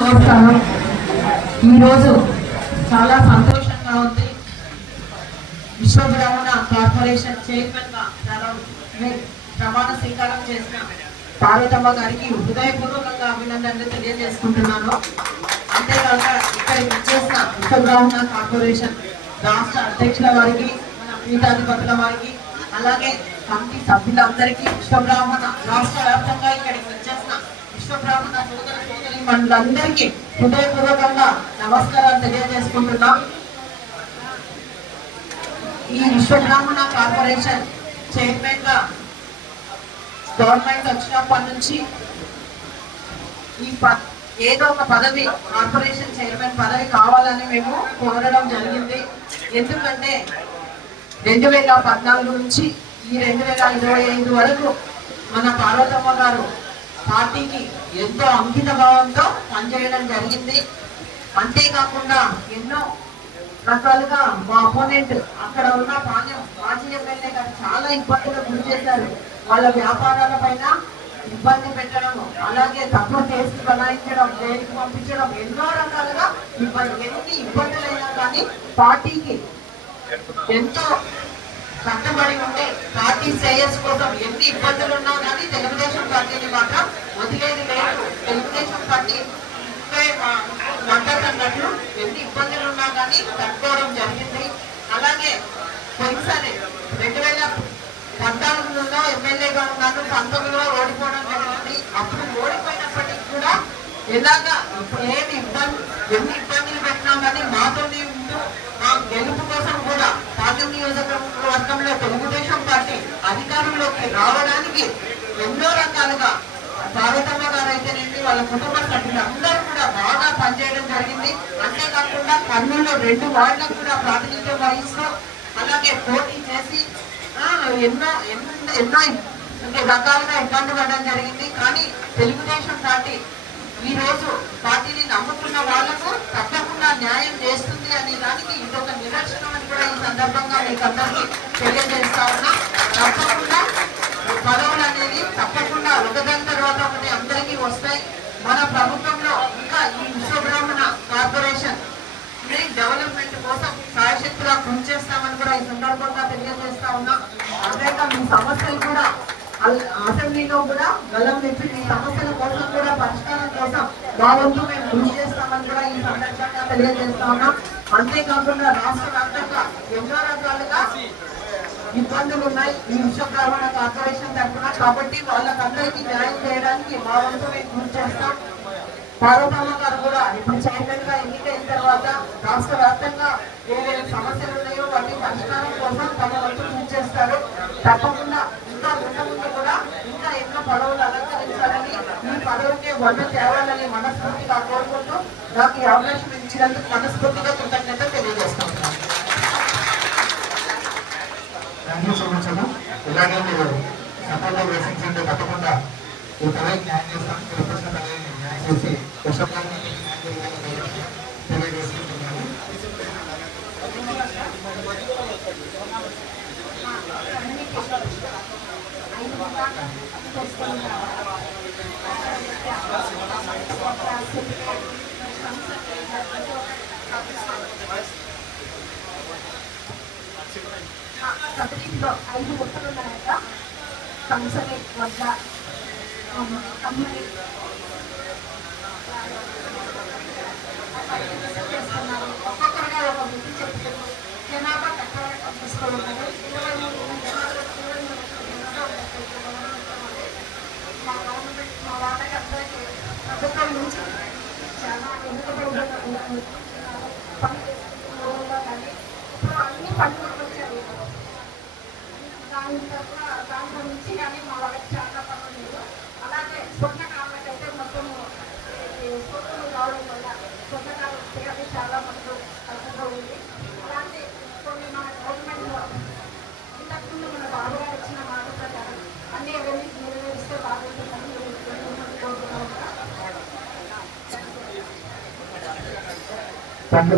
నమస్కారం. ఈరోజు చాలా సంతోషంగా ఉంది. విశ్వబ్రాహ్మణ కార్పొరేషన్ చైర్మన్ గా ప్రమాణ స్వీకారం చేసిన పార్వతమ్మ గారికి హృదయపూర్వకంగా అభినందనలు తెలియజేసుకుంటున్నాను. అంతేకాక ఇక్కడికి వచ్చేసిన విశ్వబ్రాహ్మణ కార్పొరేషన్ రాష్ట్ర అధ్యక్షుల వారికి, మన పీఠాధిపతుల వారికి, అలాగే కమిటీ సభ్యులందరికీ, విశ్వబ్రాహ్మణ రాష్ట్ర వ్యాప్తంగా ఇక్కడికి వచ్చేసిన విశ్వబ్రాహ్మణ సోదర సోదరి మండలందరికీ హృదయపూర్వకంగా నమస్కారాలు తెలియజేసుకుంటున్నాం. ఈ విశ్వబ్రాహ్మణ కార్పొరేషన్ చైర్మన్ గా గవర్నమెంట్ వచ్చినప్పటి నుంచి ఏదో ఒక పదవి, కార్పొరేషన్ చైర్మన్ పదవి కావాలని మేము కోరడం జరిగింది. ఎందుకంటే 2014 నుంచి ఈ 2025 వరకు మన పార్వతమ్మ గారు పార్టీకి ఎంతో అంకిత భావంతో పనిచేయడం జరిగింది. అంతేకాకుండా ఎన్నో రకాలుగా మా అపోనెంట్ అక్కడ ఉన్న మాజీ ఎమ్మెల్యే గారు చాలా ఇబ్బందులకు గురి చేశారు. వాళ్ళ వ్యాపారాల పైన ఇబ్బంది పెట్టడం, అలాగే తప్పుడు కేసులు బనాయించడం, జైలుకి పంపించడం, ఎన్నో రకాలుగా ఎన్ని ఇబ్బందులైనా కానీ పార్టీకి ఎంతో కట్టుబడి ఉండే, పార్టీ శ్రేయస్సు కోసం ఎన్ని ఇబ్బందులు ఉన్నా కానీ తెలుగుదేశం పార్టీని మాత్రం వదిలేది లేదు. తెలుగుదేశం పార్టీ అన్నట్లు ఎన్ని ఇబ్బందులు ఉన్నా కానీ తట్టుకోవడం జరిగింది. అలాగే పోయినసారి 2014లో ఎమ్మెల్యేగా ఉన్నాను, 19లో ఓడిపోవడం జరిగింది. అప్పుడు ఓడిపోయినప్పటికీ కూడా ఎలాగా ఎన్ని ఇబ్బందులు పెట్టినా కానీ మాతోనే ఉంటూ మా గెలుపు కోసం కూడా పార్లమెంట్ నియోజకవర్గంలో తెలుగుదేశం పార్టీ అధికారంలోకి రావడానికి ఎన్నో రకాలుగా పార్వతమ్మ గారు అయితేనేమి, వాళ్ళ కుటుంబ సభ్యులు అందరూ కూడా బాగా పనిచేయడం జరిగింది. అంతేకాకుండా కర్నూలులో 2 వార్డులకు కూడా ప్రాతినిధ్యం వహిస్తూ అలాగే పోటీ చేసి ఎన్నో రకాలుగా ఇబ్బంది పడడం జరిగింది. కానీ తెలుగుదేశం పార్టీ ఈ రోజు పార్టీని నమ్ముకున్న వాళ్లకు తప్పకుండా న్యాయం చేస్తుంది అనే దానికి ఇదొక నిదర్శనం అని కూడా ఈ సందర్భంగా మీకు అందరికీ తెలియజేస్తా ఉన్నా. తప్పకుండా పదవులు అనేది తప్పకుండా ఒకదాని తర్వాత ఒకటి అందరికీ వస్తాయి. మన ప్రభుత్వంలో ఇంకా ఈ విశ్వబ్రాహ్మణ కార్పొరేషన్ డెవలప్మెంట్ కోసం సాయశక్తిగా కృషి చేస్తామని కూడా ఈ సందర్భంగా తెలియజేస్తా ఉన్నా. అంతేకా మీ సమస్యలు కూడా అసెంబ్లీలో కూడా గలం విప్పి మీ సమస్యల కోసం కూడా పరిష్కారం కోసం మా వంతు మేము కృషి చేస్తామని కూడా ఈ సందర్భంగా తెలియజేస్తా ఉన్నాం. అంతేకాకుండా రాష్ట్ర వ్యాప్తంగా ఎన్నో రకాలుగా ఇబ్బందులు ఉన్నాయి ఈ విశ్వబ్రాహ్మణ కార్పొరేషన్ తరఫున. కాబట్టి వాళ్ళకందరికీ న్యాయం చేయడానికి మా వంతు మేము కృషి చేస్తాం. పార్వతమ్మ గారు కూడా ఇప్పుడు చైర్మన్ గా ఎన్నికైన తర్వాత రాష్ట్ర వ్యాప్తంగా ఏదైనా సమస్యలు ఉన్నాయో వాటి పరిష్కారం కోసం తమ వంతు కృషి చేస్తారు. తప్పకుండా ఇంకా ముందు కూడా ఇంకా ఎన్నో పదవులు అలంకరించాలని, ఈ పదవికి వంట తేవాలని మనస్ఫూర్తిగా కోరుకుంటూ నాకు ఈ అవకాశం ఇచ్చినందుకు మనస్ఫూర్తిగా కృతజ్ఞత తెలియజేస్తాను. థ్యాంక్ యూ సో మచ్ అన్న. ఇలాగే మీరు సఫలంగా ప్రశ్నించండి. తప్పకుండా ఈ పదవికి న్యాయం చేస్తాను. మీరు ప్రశ్న పదవిని న్యాయం చేసి విశ్వబ్రాహ్మణ తెలియజేసుకుంటున్నాను. కబడ్డీలో 5 గుర్తులు ఉన్నాయట. కంసని వద్ద అమ్మని చేస్తున్నారు. ఒక్కొక్కరుగా ఒక వృత్తి చెప్తున్నారు. జనాభా తక్కువ తీసుకోవడం 23 మా వాళ్ళకి అందరికీ ప్రభుత్వం నుంచి చాలా వెనుకబడి పని చేసుకుంటున్న కానీ ఇప్పుడు అన్ని పనులు వచ్చాయి. దాంట్లో నుంచి కానీ మా వాళ్ళకి చాలా పనులు లేదు. అలాగే స్వర్ణకారులకైతే మొత్తం స్వర్ణలు రావడం వల్ల స్వర్ణకారులు వస్తే కానీ చాలా పనులు కష్టంగా ఉంది.